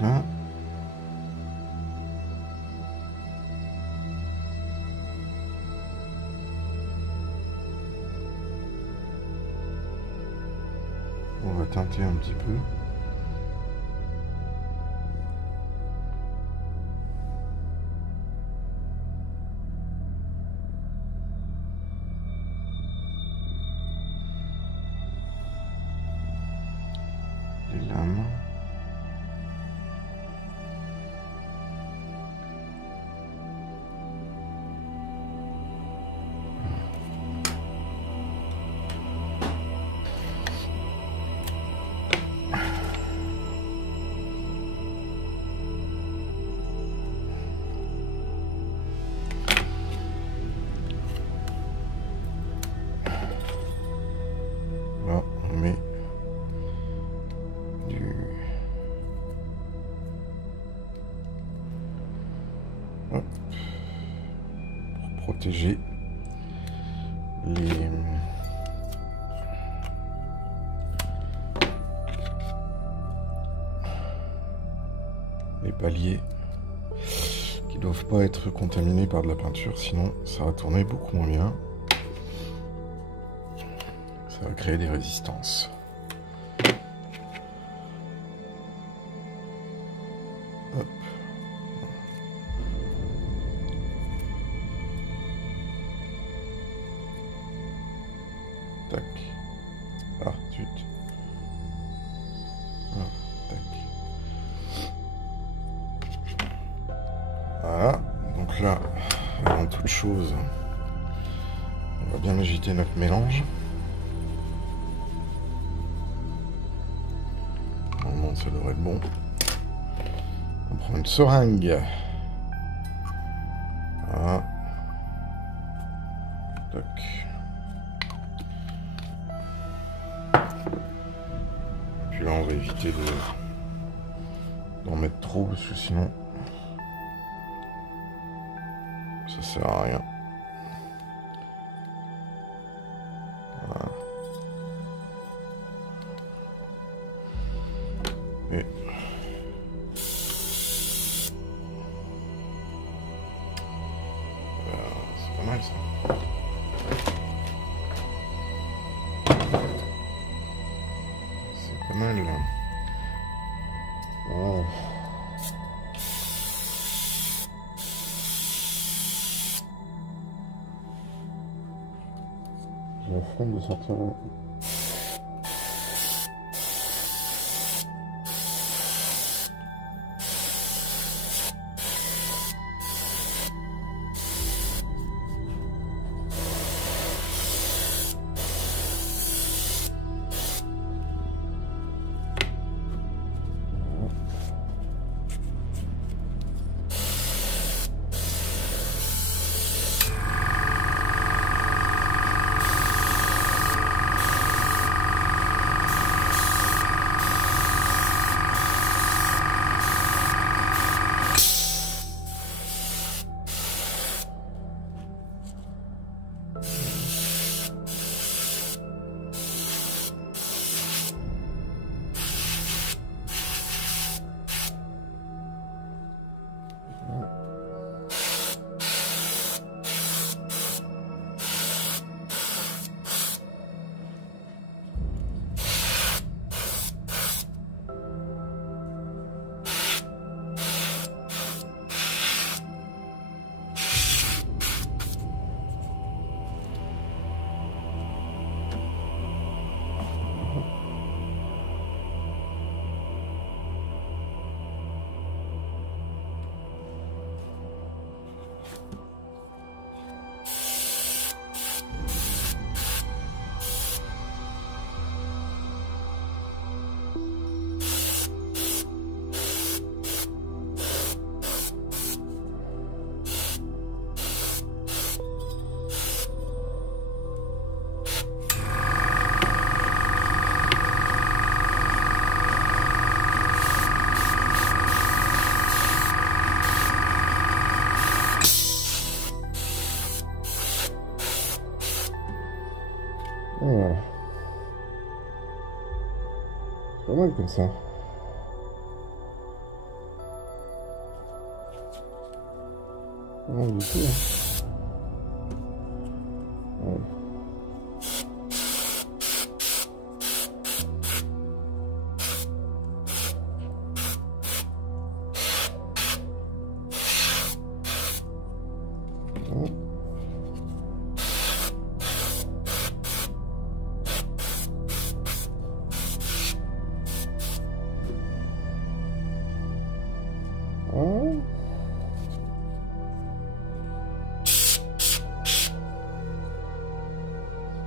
Là. On va teinter un petit peu. Les lames. Là, on met hop, pour protéger les paliers qui doivent pas être contaminés par de la peinture, sinon ça va tourner beaucoup moins bien. Ça va créer des résistances. Hop. Tac. Ah, zut. Ah, tac. Voilà. Donc là, avant toute chose, on va bien agiter notre mélange. Normalement, ça devrait être bon. On prend une seringue. Voilà. Tac. Puis là, on va éviter d'en mettre trop, parce que sinon, ça sert à rien. Voilà. Et c'est pas mal ça. C'est pas mal là. Oh. J'ai la flemme de sortir. Pas mal comme ça. Pas mal du tout, hein. Ouais.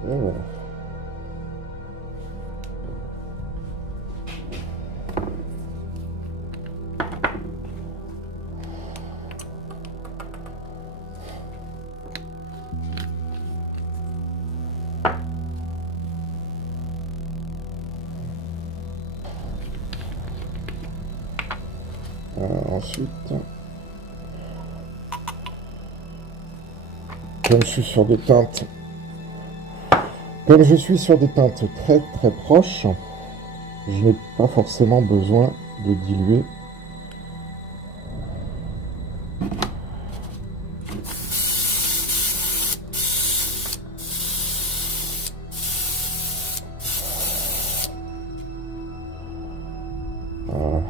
Voilà. Ensuite, comme je suis sur des teintes, très très proches, je n'ai pas forcément besoin de diluer. Voilà.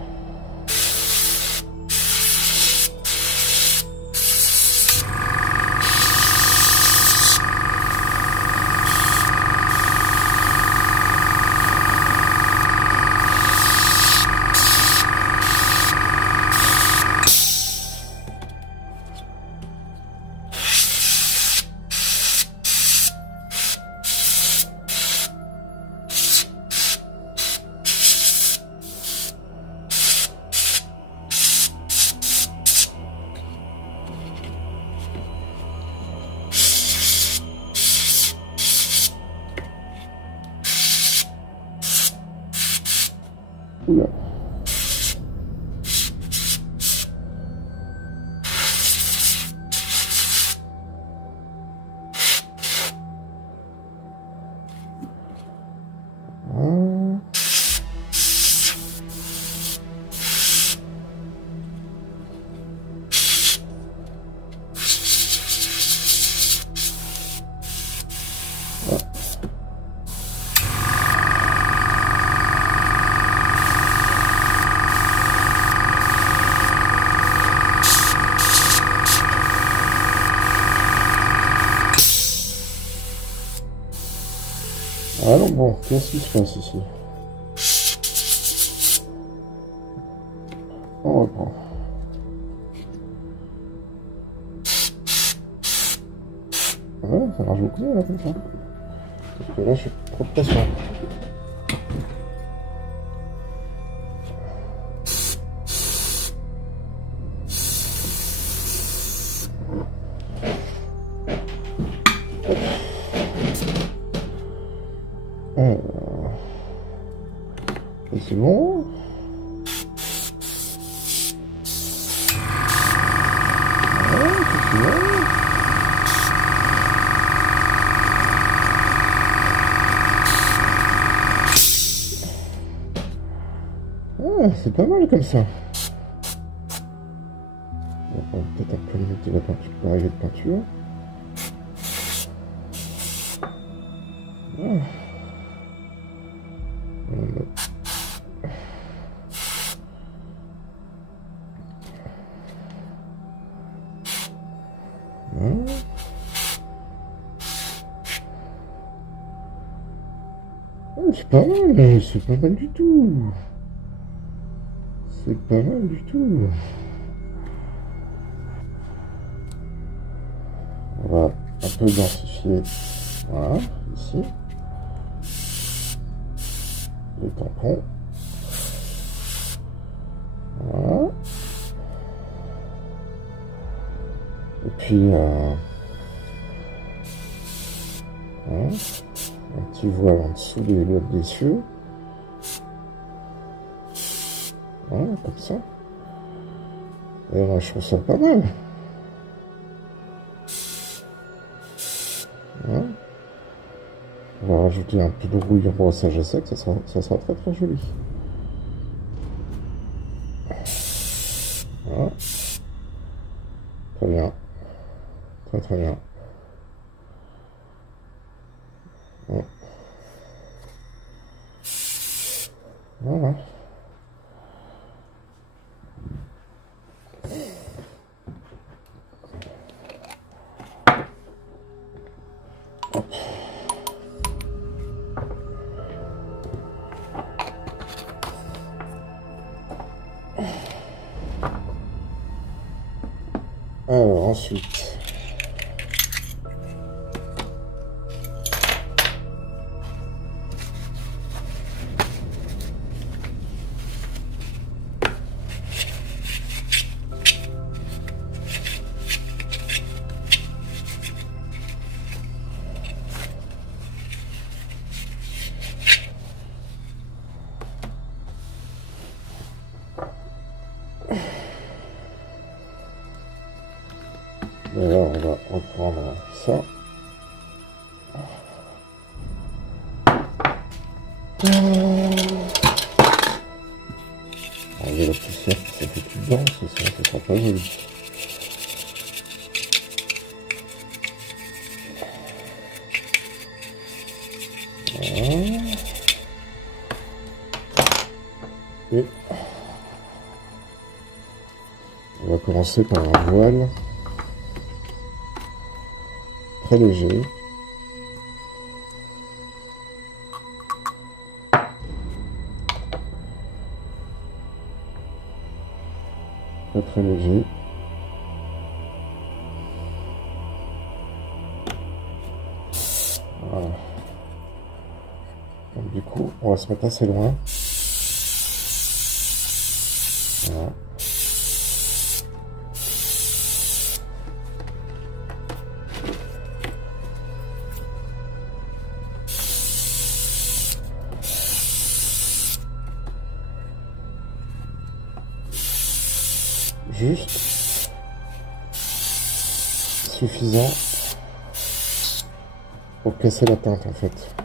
Oula. Alors bon, qu'est-ce qui se passe ici? On reprend. Ouais, ça marche beaucoup mieux là comme ça. Parce que là, je suis trop de pression. Et c'est bon. Ouais, c'est bon. Ah, c'est pas mal comme ça. On va peut-être un peu limiter la peinture, l'arrivée de peinture. Ah. C'est pas mal, c'est pas mal du tout. C'est pas mal du tout. On va un peu densifier. Voilà, ici. Les tampons. Voilà. Et puis, voilà. Un petit voile en dessous des lois des cieux. Voilà, comme ça. Et là, je trouve ça pas mal. Voilà. On va rajouter un peu de rouille en brossage à sec, ça sera très très joli. Voilà. Très bien. Très très bien. Voilà. Voilà. Alors ensuite, on va reprendre ça. Enlever la poussière qui s'est fait dedans, sinon ça sera pas joli. Voilà. Et on va commencer par un voile très léger. Très très léger. Voilà. Donc du coup, on va se mettre assez loin. Voilà. Juste suffisant pour casser la teinte en fait.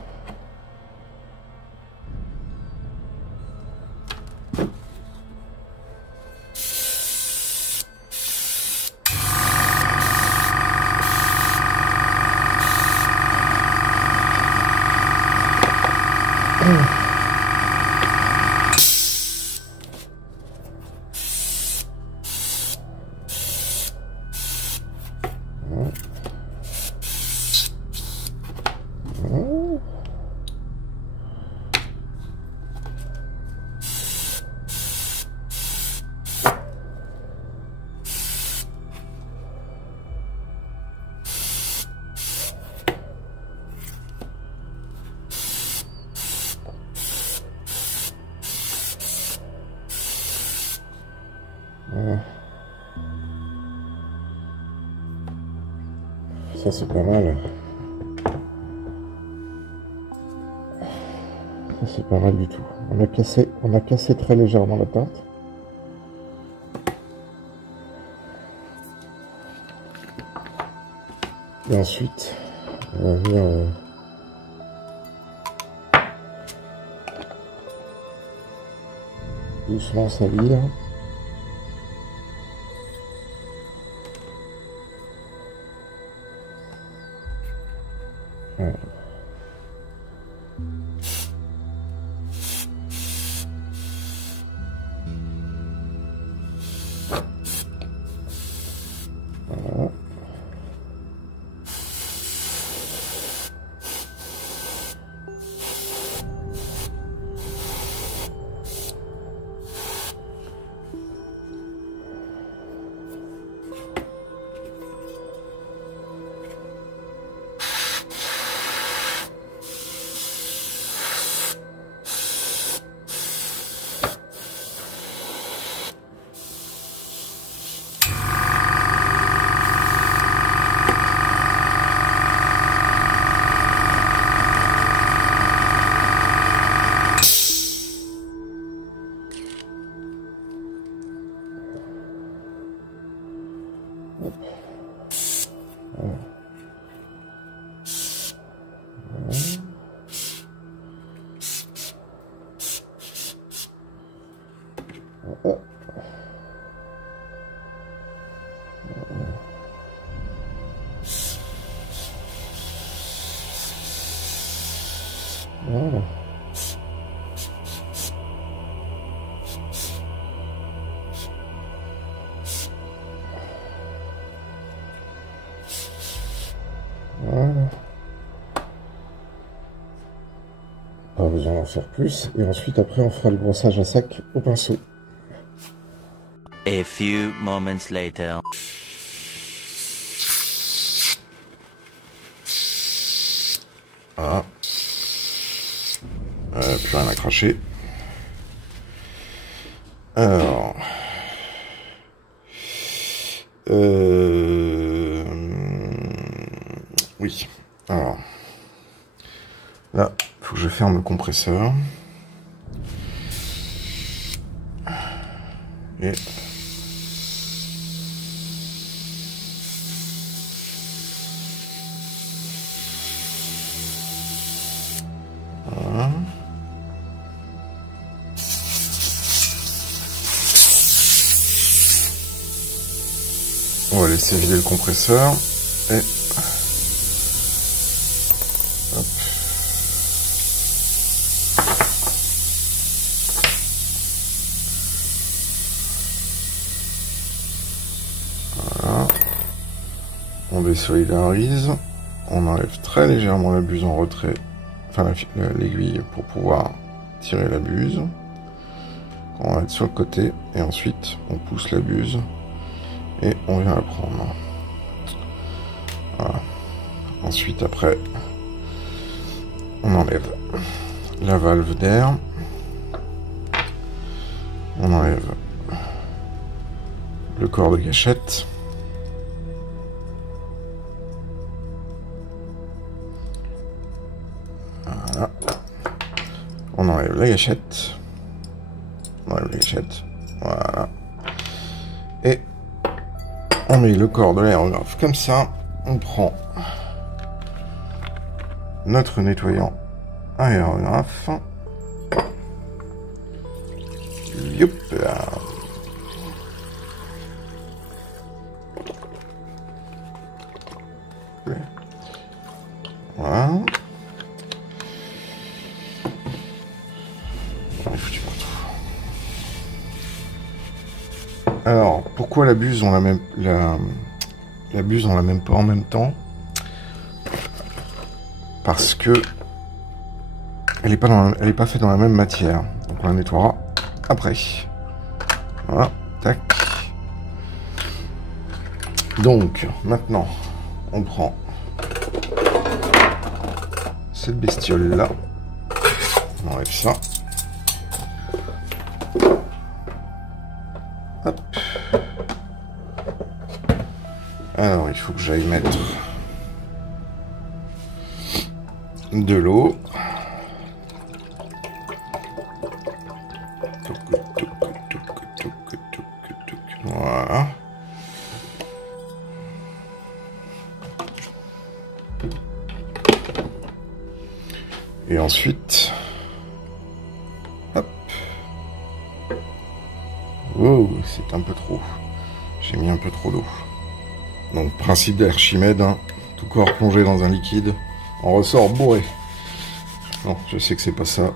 Voilà. Ça c'est pas mal. Ça c'est pas mal du tout. On a cassé très légèrement la teinte. Et ensuite, on va venir doucement salir. Voilà. Voilà. pas besoin d'en faire plus. Et ensuite, après, on fera le brossage à sac au pinceau. A few moments later. Voilà. Plus rien à cracher. Alors... Oui. Alors... Là, il faut que je ferme le compresseur. Et... Voilà. On va laisser vider le compresseur. Et... Hop. Voilà. On désolidarise. On enlève très légèrement la buse en retrait. Enfin l'aiguille pour pouvoir tirer la buse. On va être sur le côté. Et ensuite on pousse la buse. Et on vient la prendre. Voilà. Ensuite après on enlève la valve d'air. On enlève le corps de gâchette. Voilà. On enlève la gâchette. On enlève la gâchette. Voilà. Et on met le corps de l'aérographe comme ça. On prend notre nettoyant aérographe. Youp là. Voilà. On est foutu partout. Alors, pourquoi la buse on la même la buse on la même pas en même temps? Parce que elle est pas faite dans la même matière. Donc on la nettoiera après. Voilà, tac. Donc maintenant on prend cette bestiole là. On enlève ça. Hop. Alors il faut que j'aille mettre de l'eau. Voilà. Et ensuite, hop. Oh, c'est un peu trop. J'ai mis un peu trop d'eau. Donc, principe d'Archimède, hein, tout corps plongé dans un liquide, on ressort bourré. Non, je sais que c'est pas ça.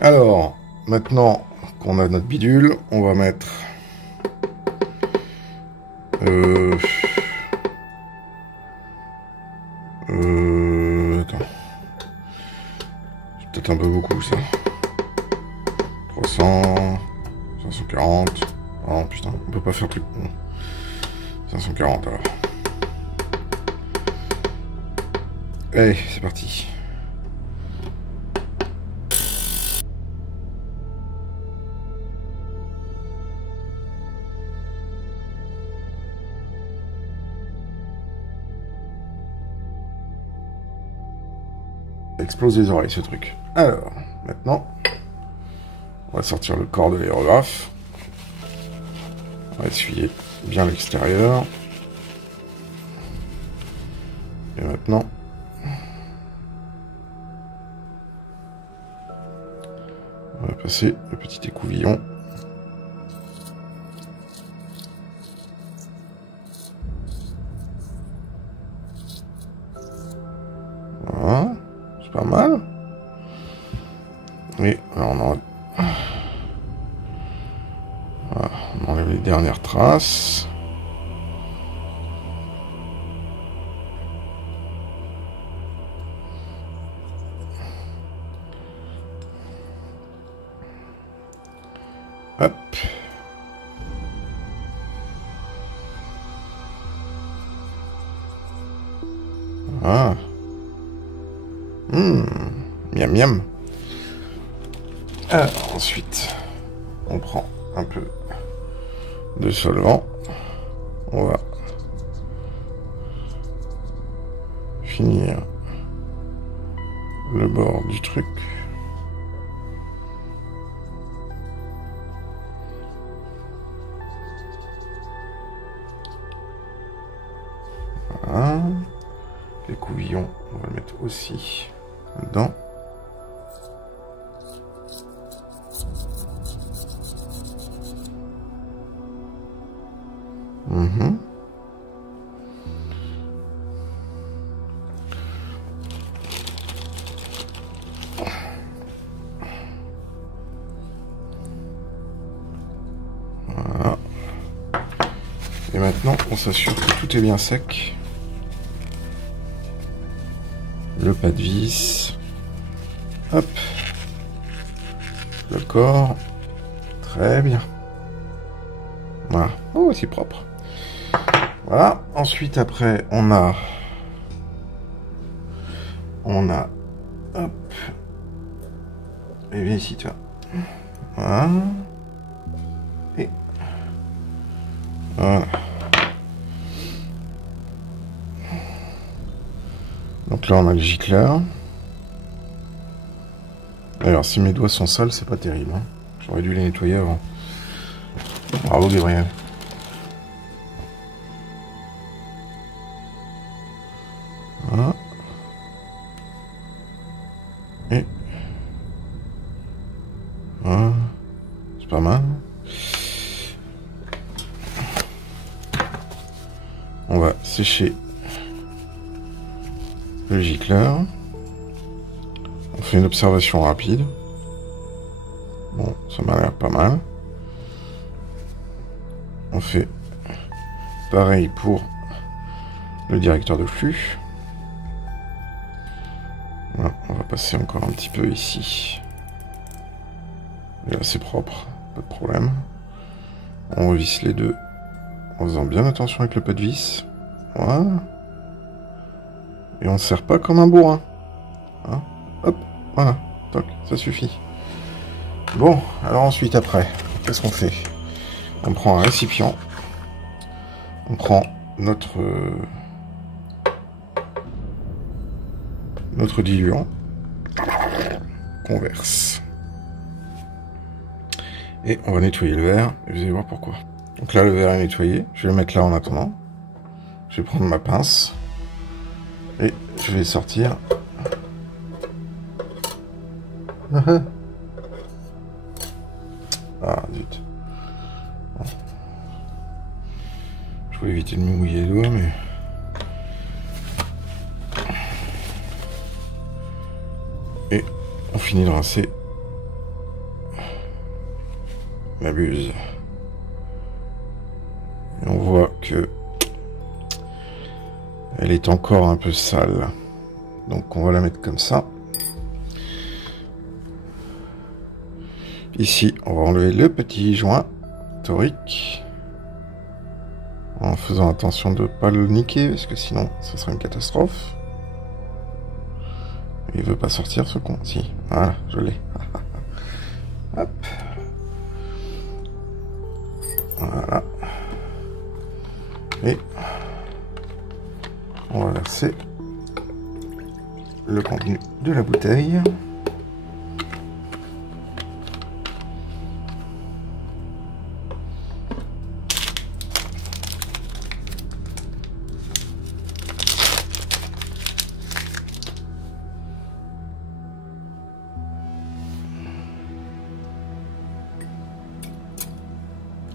Alors, maintenant qu'on a notre bidule, on va mettre... Attends. C'est peut-être un peu beaucoup, ça. 300... 540... Oh putain, on peut pas faire plus... 540 alors. Allez, c'est parti. Explose les oreilles ce truc. Alors, maintenant, on va sortir le corps de l'aérographe. On va essuyer bien l'extérieur. Et maintenant, on va passer le petit écouvillon. Voilà, c'est pas mal. Et alors on enlève les dernières traces. Hop. Ah. Miam miam. Alors, ensuite, on prend un peu de solvant. On va finir le bord du truc. Voilà. Les couvillons, on va le mettre aussi dedans. Voilà. Et maintenant, on s'assure que tout est bien sec. Le pas de vis. Hop. Le corps. Très bien. Voilà. Oh, c'est propre. Voilà. Ensuite, après, on a... Hop. Et viens ici, tu vois. Voilà. Et... Voilà. Donc là, on a le gicleur. Alors, si mes doigts sont sales, c'est pas terrible. Hein. J'aurais dû les nettoyer avant. Bravo, Gabriel. Voilà. Et... Voilà. C'est pas mal. On va sécher le gicleur. On fait une observation rapide. Bon, ça m'a l'air pas mal. On fait pareil pour le directeur de flux. Voilà, on va passer encore un petit peu ici. Et là, c'est propre, pas de problème. On revisse les deux en faisant bien attention avec le pas de vis. Voilà. Et on ne serre pas comme un bourrin. Hein, hop, voilà, toc, ça suffit. Bon, alors ensuite, après, qu'est-ce qu'on fait? On prend un récipient. On prend notre diluant. On verse. Et on va nettoyer le verre. Et vous allez voir pourquoi. Donc là, le verre est nettoyé. Je vais le mettre là en attendant. Je vais prendre ma pince. Et je vais sortir. Ah, zut. Bon. Je voulais éviter de me mouiller les doigts, mais... Et on finit de rincer la buse. Et on voit que elle est encore un peu sale. Donc on va la mettre comme ça. Ici, on va enlever le petit joint torique. En faisant attention de ne pas le niquer, parce que sinon, ce serait une catastrophe. Il veut pas sortir, ce con. Si, voilà, je l'ai. Hop. Voilà. Et on va verser le contenu de la bouteille.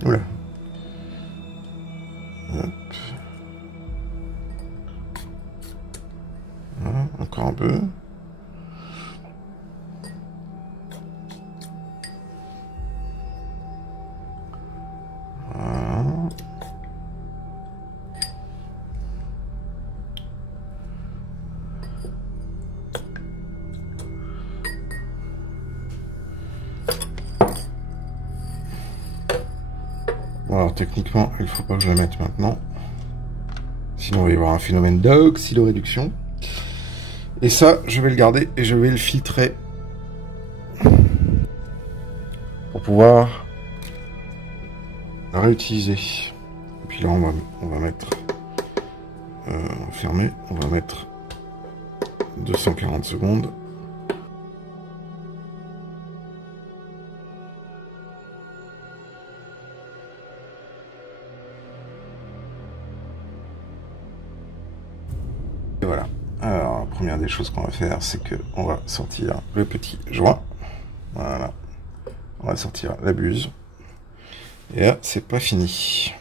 Oula. Hop. Voilà, encore un peu. Voilà. Bon, alors techniquement, il faut pas que je la mette maintenant. Sinon, il va y avoir un phénomène d'oxydoréduction. Et ça, je vais le garder et je vais le filtrer pour pouvoir la réutiliser. Et puis là, on va mettre fermé. On va mettre 240 secondes. Et voilà. Alors, la première des choses qu'on va faire, c'est que on va sortir le petit joint. Voilà. On va sortir la buse. Et là, c'est pas fini.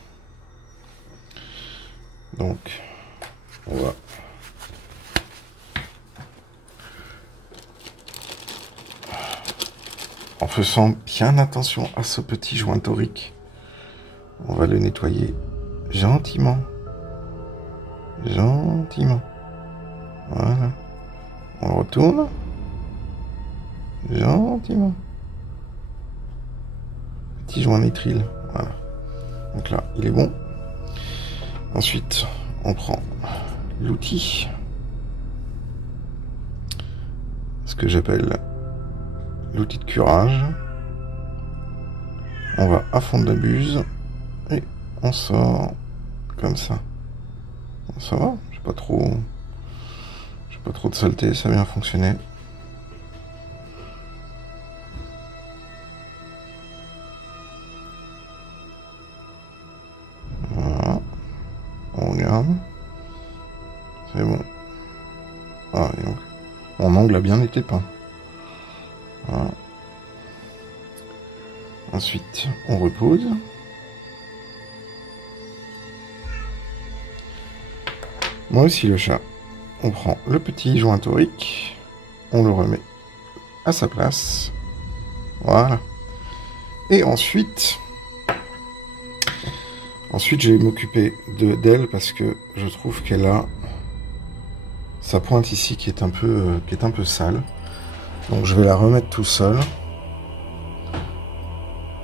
Donc, on va en faisant bien attention à ce petit joint torique, on va le nettoyer gentiment. Gentiment. Voilà. On le retourne. Gentiment. Petit joint nitrile. Voilà. Donc là, il est bon. Ensuite, on prend l'outil. Ce que j'appelle l'outil de curage. On va à fond de la buse. Et on sort comme ça. Ça va, j'ai pas trop de saleté, ça a bien fonctionné. Voilà. On regarde. C'est bon. Ah, et donc, mon ongle a bien été peint. Voilà. Ensuite, on repose. Moi aussi le chat. On prend le petit joint torique, on le remet à sa place. Voilà. Et ensuite je vais m'occuper d'elle parce que je trouve qu'elle a sa pointe ici qui est un peu sale. Donc je vais la remettre tout seul.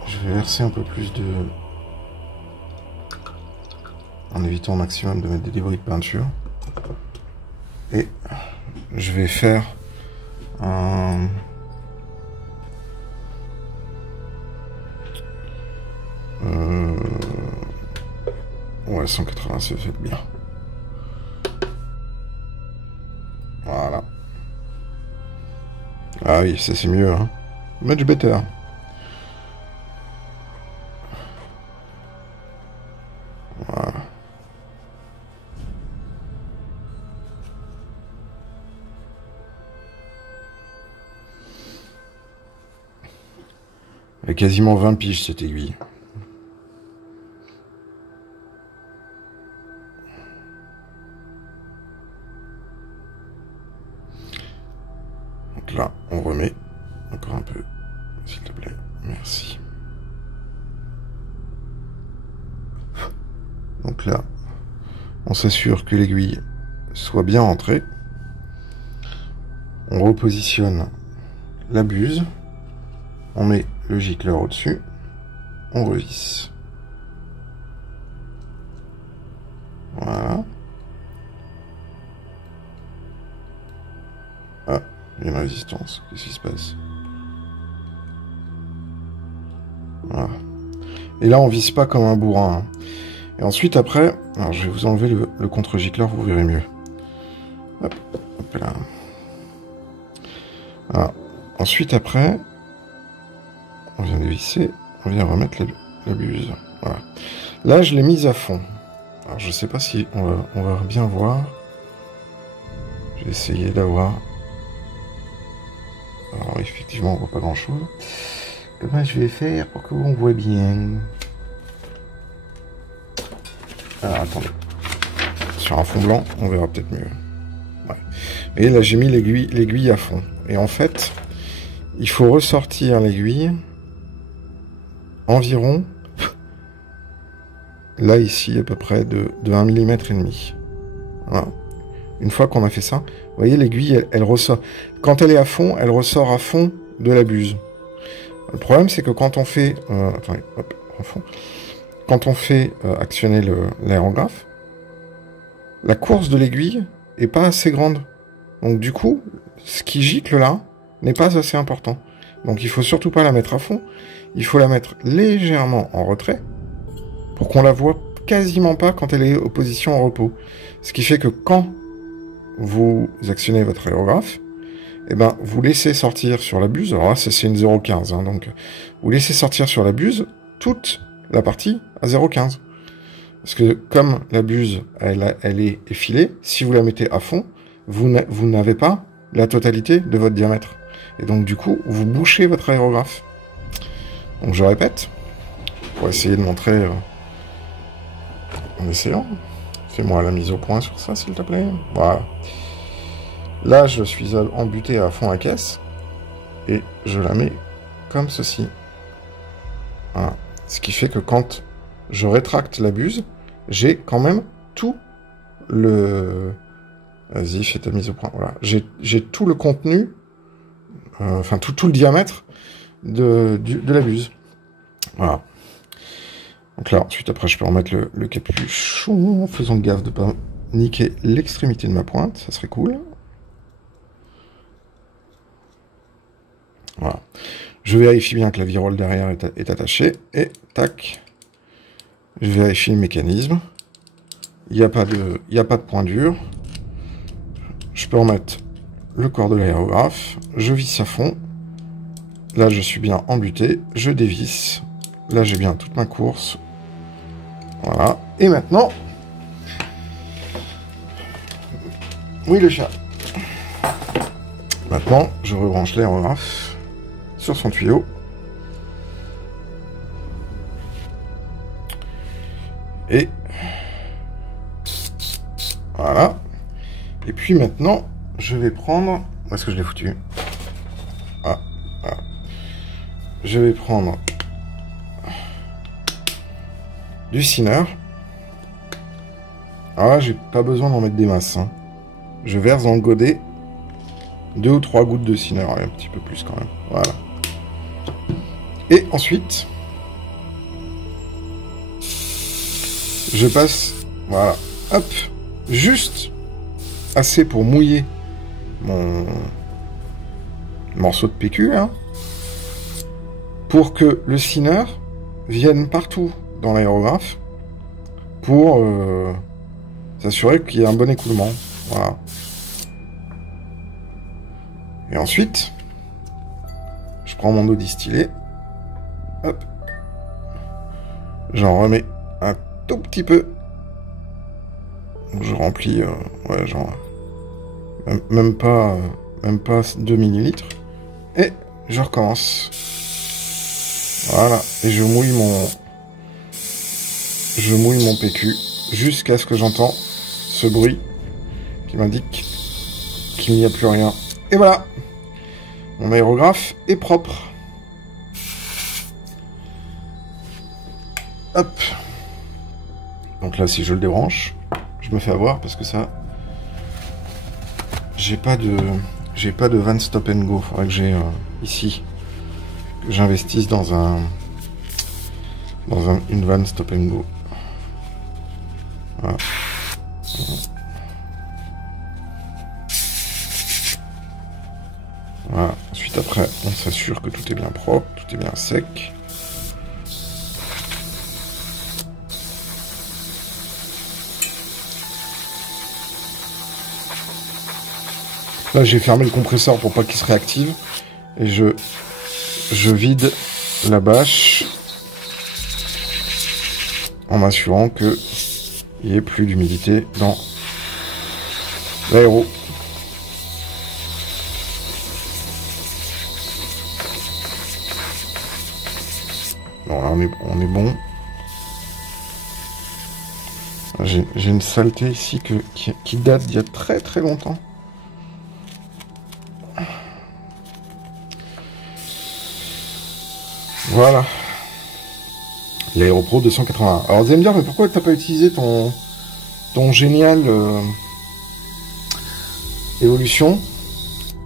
Je vais verser un peu plus de... en évitant au maximum de mettre des débris de peinture. Et je vais faire un... ouais, 180, ça fait bien. Voilà. Ah oui, ça c'est mieux, hein. Much better. Voilà. Elle a quasiment 20 piges cette aiguille. Donc là, on remet encore un peu, s'il te plaît. Merci. Donc là, on s'assure que l'aiguille soit bien entrée. On repositionne la buse. On met le gicleur au-dessus. On revisse. Voilà. Ah, il y a une résistance. Qu'est-ce qui se passe? Voilà. Et là, on visse pas comme un bourrin. Et ensuite, après, alors je vais vous enlever le contre-gicleur, vous verrez mieux. Hop, hop là. Voilà. Ensuite, après, on vient de visser, on vient remettre la buse. Voilà. Là, je l'ai mise à fond. Alors, je sais pas si on va bien voir. Je vais essayer d'avoir... Alors, effectivement, on voit pas grand-chose. Comment je vais faire pour que on voit bien? Alors, attendez. Sur un fond blanc, on verra peut-être mieux. Ouais. Et là, j'ai mis l'aiguille à fond. Et en fait, il faut ressortir l'aiguille environ, là, ici, à peu près de 1 mm et demi. Voilà. Une fois qu'on a fait ça, vous voyez, l'aiguille, elle ressort. Quand elle est à fond, elle ressort à fond de la buse. Le problème, c'est que quand on fait... attendez, hop, en fond. quand on fait actionner l'aérographe, la course de l'aiguille est pas assez grande. Donc du coup, ce qui gicle là n'est pas assez important. Donc il faut surtout pas la mettre à fond. Il faut la mettre légèrement en retrait pour qu'on la voit quasiment pas quand elle est en position en repos. Ce qui fait que quand vous actionnez votre aérographe, eh ben, vous laissez sortir sur la buse, alors là c'est une 0,15, hein, donc vous laissez sortir sur la buse toute la partie à 0,15. Parce que comme la buse, elle est effilée, si vous la mettez à fond, vous n'avez pas la totalité de votre diamètre. Et donc du coup, vous bouchez votre aérographe. Donc je répète, pour essayer de montrer en essayant. Fais-moi la mise au point sur ça, s'il te plaît. Voilà. Là, je suis embuté à fond à caisse. Et je la mets comme ceci. Voilà. Ce qui fait que quand je rétracte la buse, j'ai quand même tout le... Vas-y, fais ta mise au point. Voilà. J'ai tout le contenu, enfin tout le diamètre de la buse. Voilà. Donc là, ensuite, après, je peux remettre le capuchon, faisant gaffe de pas niquer l'extrémité de ma pointe, ça serait cool. Voilà. Je vérifie bien que la virole derrière est attachée, et tac, je vérifie le mécanisme. Il n'y a pas de point dur. Je peux remettre le corps de l'aérographe, je visse à fond. Là, je suis bien embuté, je dévisse. Là, j'ai bien toute ma course. Voilà. Et maintenant... Oui, le chat. Maintenant, je rebranche l'aérographe sur son tuyau. Et... Voilà. Et puis maintenant, je vais prendre... Où est-ce que je l'ai foutu? Ah, voilà. Je vais prendre... du Sinner. Alors là, j'ai pas besoin d'en mettre des masses. Hein. Je verse dans le godet 2 ou 3 gouttes de Sinner, et un petit peu plus quand même. Voilà. Et ensuite, je passe, voilà, hop, juste assez pour mouiller mon morceau de PQ, hein, pour que le Sinner vienne partout dans l'aérographe pour s'assurer qu'il y ait un bon écoulement. Voilà. Et ensuite, je prends mon eau distillée, hop, j'en remets un tout petit peu, je remplis, ouais, genre, même pas 2 millilitres, et je recommence. Voilà, et je mouille mon PQ jusqu'à ce que j'entends ce bruit qui m'indique qu'il n'y a plus rien. Et voilà, mon aérographe est propre. Hop. Donc là, si je le débranche, je me fais avoir parce que ça, j'ai pas de van stop and go. Faudrait que j'ai ici, que j'investisse dans une van stop and go. Voilà. Voilà. Ensuite, après, on s'assure que tout est bien propre, tout est bien sec. Là, j'ai fermé le compresseur pour pas qu'il se réactive. Et je vide la bâche en m'assurant qu'il n'y ait plus d'humidité dans l'aéro. Bon, là, on est bon. J'ai une saleté ici qui date d'il y a très très longtemps. Voilà. L'Aéropro 280. Alors vous allez me dire, mais pourquoi t'as pas utilisé ton génial évolution?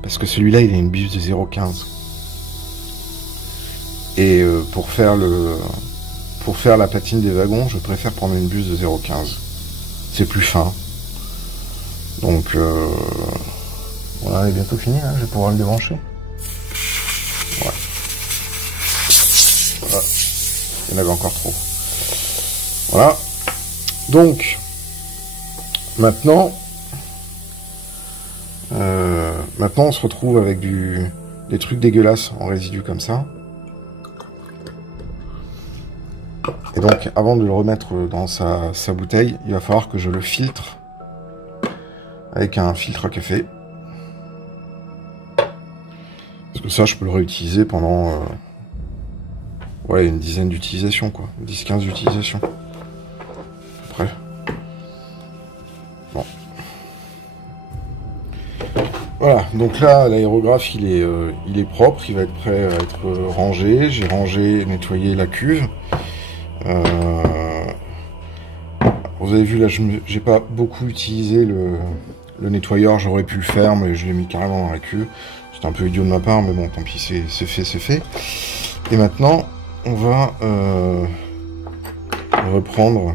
Parce que celui-là, il a une buse de 0,15. Et pour faire pour faire la patine des wagons, je préfère prendre une buse de 0,15. C'est plus fin. Donc, voilà, elle est bientôt finie, là. Je vais pouvoir le débrancher. Ouais. Voilà. Il y en avait encore trop. Voilà. Donc, maintenant, on se retrouve avec des trucs dégueulasses en résidus comme ça. Et donc, avant de le remettre dans sa bouteille, il va falloir que je le filtre avec un filtre à café. Parce que ça, je peux le réutiliser pendant ouais, une dizaine d'utilisations, quoi. 10-15 utilisations. Après. Bon. Voilà, donc là, l'aérographe, il est propre, il va être prêt à être rangé. J'ai rangé, nettoyé la cuve. Vous avez vu, là, j'ai pas beaucoup utilisé le nettoyeur, j'aurais pu le faire, mais je l'ai mis carrément dans la cuve. C'était un peu idiot de ma part, mais bon, tant pis, c'est fait, c'est fait. Et maintenant, on va reprendre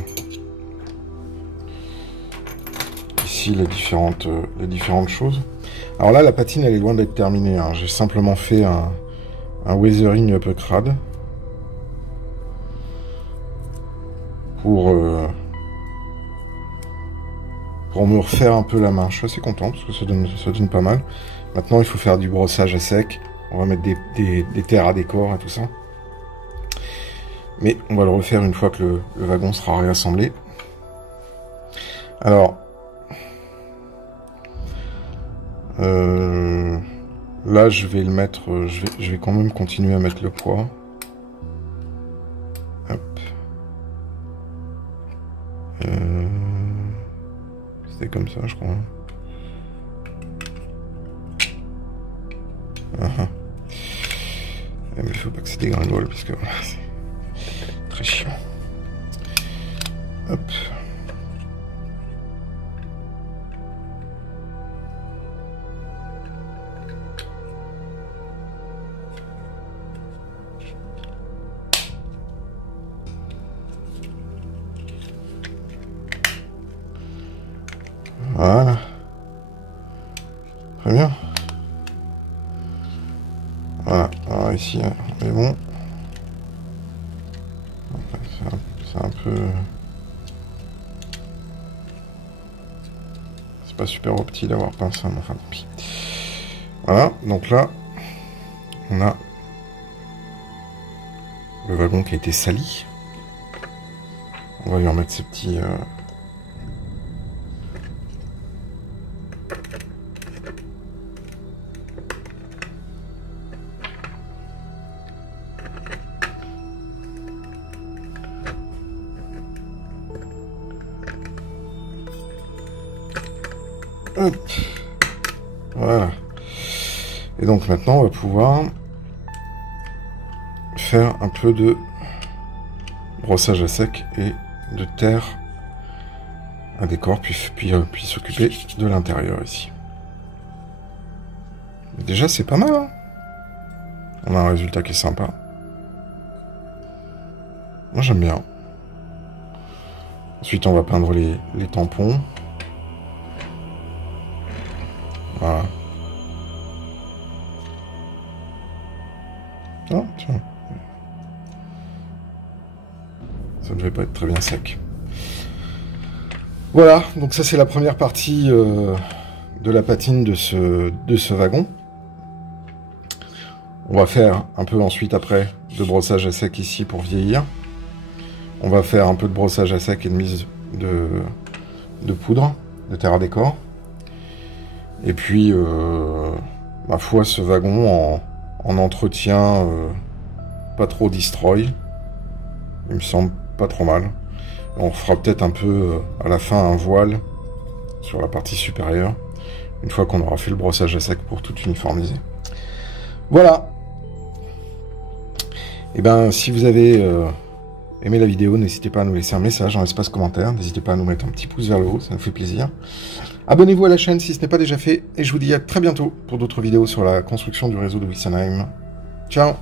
ici les différentes choses. Alors là, la patine, elle est loin d'être terminée, hein. J'ai simplement fait un weathering un peu crade pour me refaire un peu la main. Je suis assez content parce que ça donne pas mal. Maintenant, il faut faire du brossage à sec. On va mettre des terres à décor et tout ça. Mais on va le refaire une fois que le wagon sera réassemblé. Alors, là, je vais le mettre. Je vais quand même continuer à mettre le poids. Hop. C'était comme ça, je crois. Mais il faut pas que ça dégringole parce que voilà, c'est très chiant. Hop. Voilà. Très bien. Voilà. Alors ici, on est bon. C'est un peu... C'est pas super opti d'avoir peint ça, mais enfin tant pis. Voilà. Donc là, on a le wagon qui a été sali. On va lui remettre ces petits... Hop. Voilà. Et donc maintenant, on va pouvoir faire un peu de brossage à sec et de terre à décor, puis s'occuper de l'intérieur ici. Déjà, c'est pas mal, hein. On a un résultat qui est sympa. Moi, j'aime bien. Ensuite, on va peindre les tampons. Voilà. Ah, tiens. Ça devait pas être très bien sec. Voilà, donc ça c'est la première partie de la patine de ce wagon. On va faire un peu ensuite après de brossage à sec ici pour vieillir. On va faire un peu de brossage à sec et de mise de poudre, de terre à décor. Et puis, ma foi, ce wagon en entretien pas trop destroy, il me semble pas trop mal. On fera peut-être un peu à la fin un voile sur la partie supérieure, une fois qu'on aura fait le brossage à sec pour tout uniformiser. Voilà. Et ben, si vous avez aimé la vidéo, n'hésitez pas à nous laisser un message dans l'espace commentaire. N'hésitez pas à nous mettre un petit pouce vers le haut, ça nous fait plaisir. Abonnez-vous à la chaîne si ce n'est pas déjà fait. Et je vous dis à très bientôt pour d'autres vidéos sur la construction du réseau de Witzenheim. Ciao!